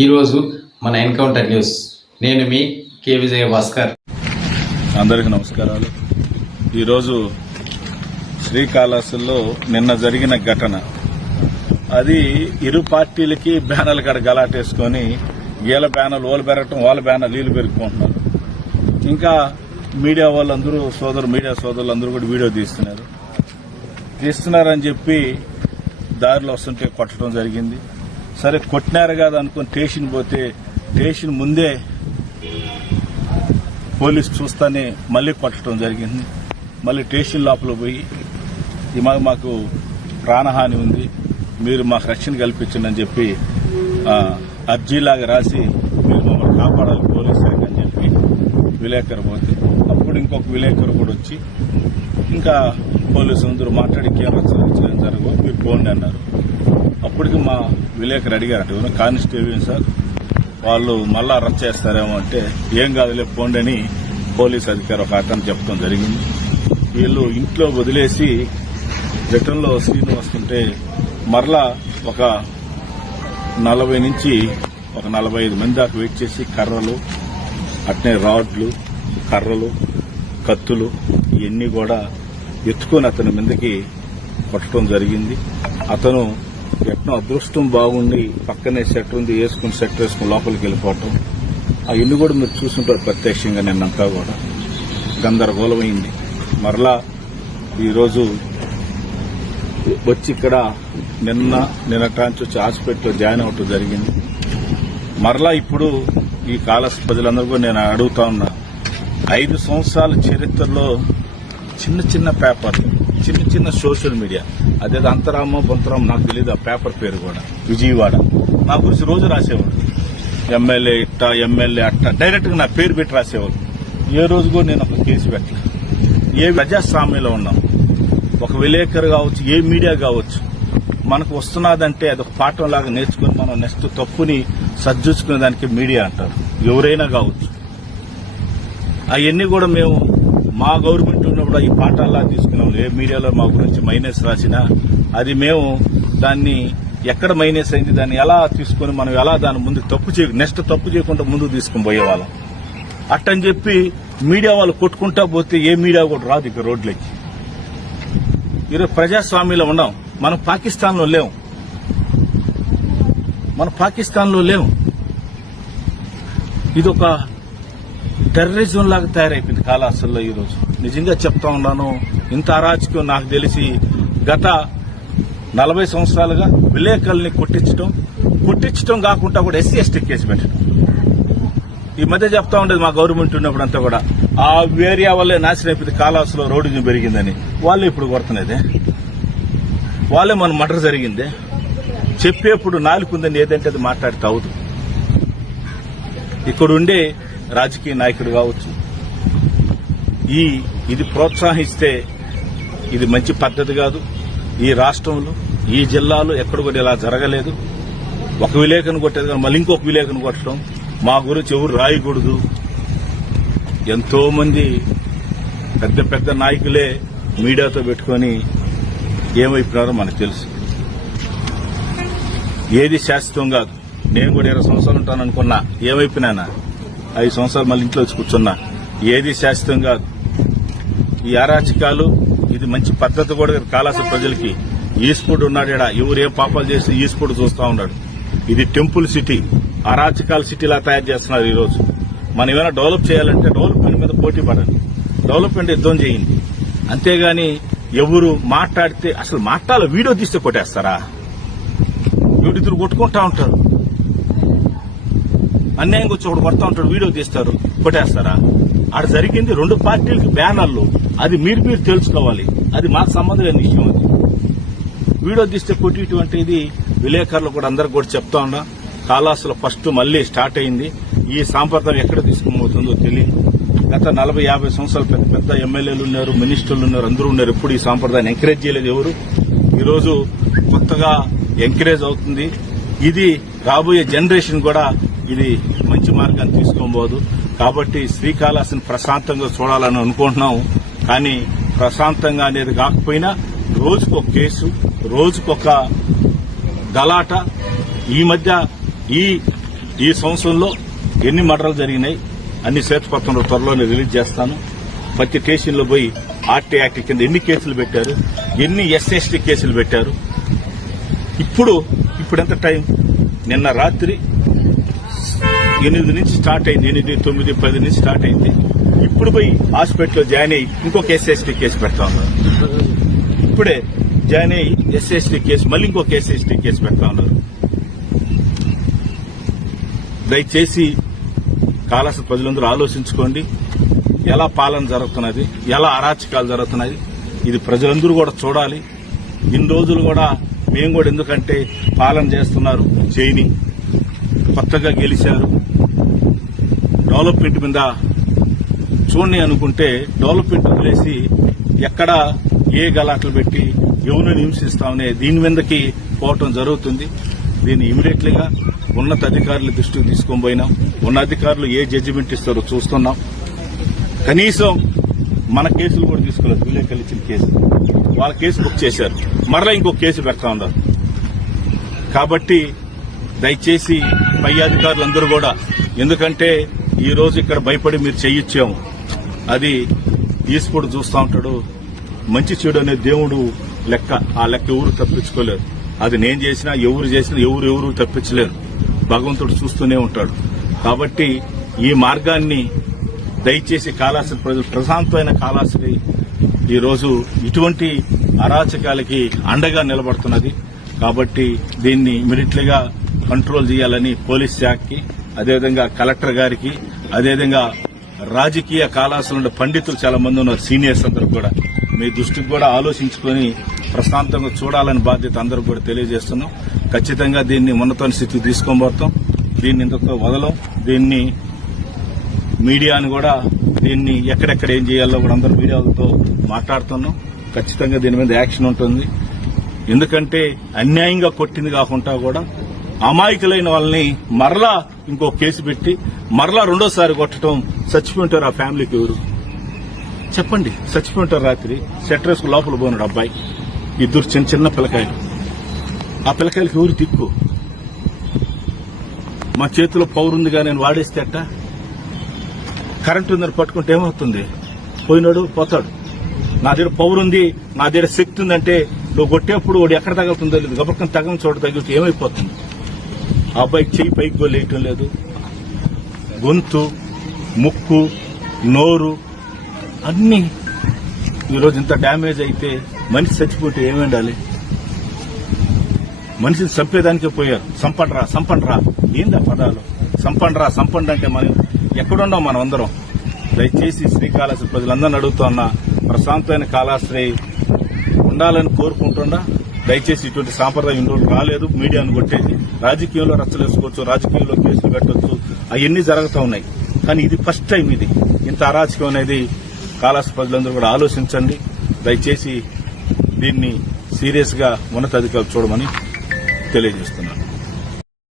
ఈరోజు మన encounter news. నేను మీ కే విజయ భాస్కర్. అందరికీ నమస్కారాలు. ఈరోజు శ్రీకాళహస్తిలో నిన్న జరిగిన ఘటన, అది ఇరు పార్టీలకి బ్యానర్లు కాడ గలాటేసుకొని వీళ్ళ బ్యానర్లు వాళ్ళు పెరగటం, వాళ్ళ బ్యానర్లు వీళ్ళు పెరుక్కుంటున్నారు. ఇంకా మీడియా వాళ్ళందరూ మీడియా సోదరులందరూ కూడా వీడియో తీస్తున్నారని చెప్పి దారిలో వస్తుంటే కొట్టడం జరిగింది. సరే కొట్టినారు కాదు అనుకుని స్టేషన్ పోతే స్టేషన్ ముందే పోలీసు చూస్తానే మళ్లీ కొట్టడం జరిగింది. మళ్లీ స్టేషన్ లోపల పోయి మాకు ప్రాణహాని ఉంది, మీరు మాకు రక్షణ కల్పించండి అని చెప్పి అర్జీలాగా రాసి మీరు మమ్మల్ని కాపాడాలి పోలీసులకు అని చెప్పి విలేకరు పోతే, అప్పుడు ఇంకొక విలేకరు కూడా వచ్చి ఇంకా పోలీసు అందరూ మాట్లాడి కేంద్ర జరగవు, మీరు పోండి అన్నారు. అప్పటికి మా విలేకరు అడిగారట, కానిస్టేబుల్ సార్ వాళ్ళు మళ్ళా అరెస్ట్ చేస్తారేమో అంటే, ఏం కాదులే పోండి అని పోలీసు అధికారి ఒక అతను చెప్పడం జరిగింది. వీళ్ళు ఇంట్లో వదిలేసి రిటర్న్ లో సీన్ వస్తుంటే మరలా ఒక 40 నుంచి 45 మంది దాకా వెయిట్ చేసి కర్రలు, అట్నే రాడ్లు, కర్రలు, కత్తులు ఇవన్నీ కూడా ఎత్తుకొని అతని మీదకి కొట్టడం జరిగింది. అతను ఎట్నో అదృష్టం బాగుండి పక్కనే సెట్ ఉంది, సెట్ వేసుకుని లోపలికి వెళ్ళిపోవటం, అవన్నీ కూడా మీరు చూస్తుంటారు ప్రత్యక్షంగా. నిన్నంతా కూడా గందరగోళమైంది. మరలా ఈరోజు వచ్చి ఇక్కడ నిన్నటాంచి వచ్చి హాస్పిటల్లో జాయిన్ అవటం జరిగింది. మరలా ఇప్పుడు ఈ కాళహస్తి ప్రజలందరూ కూడా నేను అడుగుతా ఉన్నా, 5 సంవత్సరాల చరిత్రలో చిన్న పేపర్లు, చిన్న సోషల్ మీడియా, అదేదో అంతరామో బొంతరామో నాకు తెలియదు ఆ పేపర్ పేరు కూడా, విజయవాడ, నా గురించి రోజు రాసేవాడు. ఎమ్మెల్యే ఇట్ట, ఎమ్మెల్యే అట్ట, డైరెక్ట్ గా నా పేరు పెట్టి రాసేవాడు. ఏ రోజు కూడా నేను ఒక కేసు పెట్టలేదు. ఏ ప్రజాస్వామ్యంలో ఉన్నాం, ఒక విలేకరు కావచ్చు, ఏ మీడియా కావచ్చు, మనకు వస్తున్నదంటే అదొక పాఠం లాగా నేర్చుకుని మనం నెక్స్ట్ తప్పుని సర్దిద్దుకునే దానికి మీడియా అంటారు. ఎవరైనా కావచ్చు. అవన్నీ కూడా మేము మా గవర్నమెంట్ ఉన్నప్పుడు ఈ పాఠాల్లా తీసుకున్నాం. ఏ మీడియాలో మా గురించి మైనస్ రాసినా అది మేము దాన్ని ఎక్కడ మైనస్ అయింది, దాన్ని ఎలా తీసుకుని మనం ఎలా దాని ముందు నెక్స్ట్ తప్పు చేయకుండా ముందుకు తీసుకుని పోయేవాళ్ళం. అట్టని చెప్పి మీడియా వాళ్ళు కొట్టుకుంటా పోతే ఏ మీడియా కూడా రాదు ఇక రోడ్లకి. ఈరోజు ప్రజాస్వామ్యంలో ఉన్నాం. మనం పాకిస్తాన్లో లేవు. ఇదొక టెర్రరిజం లాగా తయారైపోయింది కాళహస్తిలో. ఈరోజు నిజంగా చెప్తా ఉన్నాను, ఇంత అరాచకం నాకు తెలిసి గత 40 సంవత్సరాలుగా విలేకరుల్ని కొట్టించడం కాకుండా కూడా ఎస్సీ ఎస్టీ కేసు పెట్టడం. ఈ మధ్య చెప్తా ఉండేది మా గవర్నమెంట్ ఉన్నప్పుడు అంతా కూడా ఆ ఏరియా వల్లే నాశనం అయిపోయింది, కాళహస్తిలో రౌడీజం పెరిగిందని. వాళ్ళే ఇప్పుడు కొడుతున్నదే, వాళ్ళే మన మర్డర్ జరిగిందే. చెప్పేప్పుడు నాలుగుందని ఏదంటే అది మాట్లాడితే అవదు. ఇక్కడుండే రాజకీయ నాయకుడు కావచ్చు, ఇది ప్రోత్సహిస్తే ఇది మంచి పద్ధతి కాదు. ఈ రాష్ట్రంలో, ఈ జిల్లాలో ఎక్కడ కూడా ఇలా జరగలేదు. ఒక విలేకరుని కొట్టేది కానీ మళ్ళీ ఇంకొక విలేకరుని కొట్టడం, మా గురించి ఎవరు రాయకూడదు. ఎంతో మంది పెద్ద నాయకులే మీడియాతో పెట్టుకుని ఏమైపోయినారో మనకు తెలుసు. ఏది శాశ్వతం కాదు. నేను కూడా 20 సంవత్సరాలు ఉంటాను అనుకున్నా, ఏమైపోయినానా 5 సంవత్సరాలు మళ్ళీ ఇంట్లో వచ్చి కూర్చున్నా. ఏది శాశ్వతం కాదు. ఈ అరాచకాలు ఇది మంచి పద్ధతి కూడా కాళహస్తి ప్రజలకి. ఈస్పూడ్ ఉన్నాడు, ఎవరు ఏ పాపాలు చేసి ఈస్పూడ్ చూస్తా ఉన్నాడు. ఇది టెంపుల్ సిటీ, అరాచకాల సిటీలా తయారు చేస్తున్నారు. ఈ రోజు మనం ఏమైనా డెవలప్ చేయాలంటే డెవలప్మెంట్ మీద పోటీ పడండి, డెవలప్మెంట్ యుద్ధం చేయండి. అంతేగాని ఎవరు మాట్లాడితే అసలు వీడియో తీస్తే కొట్టేస్తారా? వీడిద్దరు కొట్టుకుంటా ఉంటారు, అన్యాయంగా వచ్చి ఒకటి కొడతా ఉంటాడు, వీడియో తీస్తారు, కొట్టేస్తారా? ఆడ జరిగింది 2 పార్టీలకి బ్యానర్లు, అది మీరు తెలుసుకోవాలి. అది మాకు సంబంధం లేని విషయం. అది వీడియో తీస్తే కొట్టేటువంటి ఇది విలేకరులు కూడా అందరికి కూడా చెప్తా ఉన్నా. కాళహస్తిలో ఫస్ట్ మళ్లీ స్టార్ట్ అయింది. ఈ సాంప్రదాయం ఎక్కడ తీసుకుపోతుందో తెలియదు. గత 40-50 సంవత్సరాలు పెద్ద ఎమ్మెల్యేలు ఉన్నారు, మినిస్టర్లు ఉన్నారు, అందరూ ఉన్నారు. ఎప్పుడు ఈ సాంప్రదాయాన్ని ఎంకరేజ్ చేయలేదు ఎవరు. ఈరోజు కొత్తగా ఎంకరేజ్ అవుతుంది. ఇది రాబోయే జనరేషన్ కూడా ఇది మంచి మార్గాన్ని తీసుకోబోదు. కాబట్టి శ్రీకాళహస్తిని ప్రశాంతంగా చూడాలని అనుకుంటున్నాం. కానీ ప్రశాంతంగా అనేది కాకపోయినా రోజుకొక కేసు, రోజుకొక గలాట. ఈ మధ్య ఈ ఈ సంవత్సరంలో ఎన్ని మర్డర్లు జరిగినాయి అన్ని శ్వేతపత్రంలో త్వరలోనే రిలీజ్ చేస్తాను. ప్రతి స్టేషన్లో పోయి ఆర్టీ యాక్ట్ కింద ఎన్ని కేసులు పెట్టారు, ఎన్ని ఎస్ఎస్టీ కేసులు పెట్టారు. ఇప్పుడు ఎంత టైం? నిన్న రాత్రి 8 నుంచి స్టార్ట్ అయింది. 8, 9, 10 నుంచి స్టార్ట్ అయింది. ఇప్పుడు పోయి హాస్పిటల్లో జాయిన్ అయ్యి ఇంకొక ఎస్ఎస్టీ కేసు పెడతా ఉన్నారు. ఇప్పుడే జాయిన్ అయ్యి ఎస్ఎస్టీ కేసు, మళ్ళీ ఇంకొక ఎస్ఎస్టీ కేసు పెడతా ఉన్నారు. దయచేసి కాళహస్తి ప్రజలందరూ ఆలోచించుకోండి. ఎలా పాలన జరుగుతున్నది, ఎలా అరాచకాలు జరుగుతున్నాయి, ఇది ప్రజలందరూ కూడా చూడాలి. ఇన్ని రోజులు కూడా మేము కూడా ఎందుకంటే పాలన చేస్తున్నారు, చేయని కొత్తగా గెలిచారు, డెవలప్మెంట్ మీద చూడండి అనుకుంటే డెవలప్మెంట్ వదిలేసి ఎక్కడ ఏ గలాట్లు పెట్టి ఎవరిని హింసిస్తామనే దీని మీదకి పోవటం జరుగుతుంది. దీన్ని ఇమీడియట్లీగా ఉన్నత అధికారుల దృష్టికి తీసుకొని పోయినాం. ఉన్న అధికారులు ఏ జడ్జిమెంట్ ఇస్తారో చూస్తున్నాం. కనీసం మన కేసులు కూడా తీసుకోలేదు. విలేకరులు ఇచ్చిన కేసు వాళ్ళ కేసు బుక్ చేశారు, మరలా ఇంకో కేసు పెడతా ఉన్నారు. కాబట్టి దయచేసి పై అధికారులందరూ కూడా, ఎందుకంటే ఈ రోజు ఇక్కడ భయపడి మీరు చెయ్యిచ్చాము, అది ఈశ్వరుడు చూస్తూ ఉంటాడు. మంచి చెడు అనే దేవుడు లెక్క, ఆ లెక్క ఎవరు తప్పించుకోలేరు. అది నేను చేసినా ఎవరు చేసినా ఎవరు తప్పించలేరు. భగవంతుడు చూస్తూనే ఉంటాడు. కాబట్టి ఈ మార్గాన్ని దయచేసి కాళహస్తి ప్రజలు ప్రశాంతమైన కాళహస్తి ఈరోజు ఇటువంటి అరాచకాలకి అండగా నిలబడుతున్నది. కాబట్టి దీన్ని ఇమిడియట్లీగా కంట్రోల్ చేయాలని పోలీస్ శాఖకి, అదేవిధంగా కలెక్టర్ గారికి, అదేవిధంగా రాజకీయ కాళహస్తిలో ఉండే పండితులు చాలా మంది ఉన్నారు, సీనియర్స్ అందరూ కూడా మీ దృష్టికి కూడా ఆలోచించుకొని ప్రశాంతంగా చూడాలని బాధ్యత అందరూ కూడా తెలియజేస్తున్నాం. ఖచ్చితంగా దీన్ని ఉన్నత స్థితికి తీసుకోబోతాం. దీన్ని ఇంకొక వదలం. దీన్ని మీడియాను కూడా దీన్ని ఎక్కడెక్కడ ఏం చేయాలో కూడా అందరూ మీడియాలతో మాట్లాడుతున్నాం. ఖచ్చితంగా దీని మీద యాక్షన్ ఉంటుంది. ఎందుకంటే అన్యాయంగా కొట్టింది కాకుండా కూడా అమాయకులైన వాళ్ళని మరలా ఇంకో కేసు పెట్టి మరలా రెండోసారి కొట్టడం. చచ్చిపోయింటారు ఆ ఫ్యామిలీకి ఎవరు చెప్పండి? చచ్చిపోయింటారు. రాత్రి సెట్రేసుకు లోపల పోయినాడు అబ్బాయి, ఇద్దరు చిన్న పిల్లకాయలు. ఆ పిల్లకాయలకి ఎవరు దిక్కు? మా చేతిలో పవర్ ఉందిగా నేను వాడేస్తే అట్ట? కరెంటు ఉందని పట్టుకుంటే ఏమవుతుంది? పోయినాడు పోతాడు. నా దగ్గర పవర్ ఉంది, నా దగ్గర శక్తి ఉందంటే నువ్వు కొట్టేప్పుడు వాడు ఎక్కడ తగులుతుందో లేదు, గబక్కన తగని చోట తగిలితే ఏమైపోతుంది? ఆ అబ్బాయికి చెయ్యి పైకి గోలేయటం లేదు. గొంతు, ముక్కు, నోరు అన్ని ఈరోజు ఇంత డ్యామేజ్ అయితే మనిషి చచ్చిపోతే ఏమండాలి? మనిషిని చంపేదానికే పోయారు. సంపండ్రా ఏందా పదాలు? సంపండి అంటే మనం ఎక్కడున్నాం మనం అందరం? దయచేసి శ్రీకాళహస్తి ప్రజలందరినీ అడుగుతున్నా, ప్రశాంతమైన కాళహస్తి ఉండాలని కోరుకుంటున్నా. దయచేసి ఇటువంటి సాంప్రదాయం ఇన్ని రోజులు రాలేదు. మీడియాను కొట్టేది, రాజకీయంలో రచ్చలేసుకోవచ్చు, రాజకీయంలో కేసులు పెట్టవచ్చు, అవన్నీ జరుగుతూ ఉన్నాయి. కానీ ఇది ఫస్ట్ టైం ఇది ఇంత అరాచకం అనేది. కాళహస్తి ప్రజలందరూ కూడా ఆలోచించండి. దయచేసి దీన్ని సీరియస్ గా ఉన్నతాధికారులు చూడమని తెలియజేస్తున్నాను.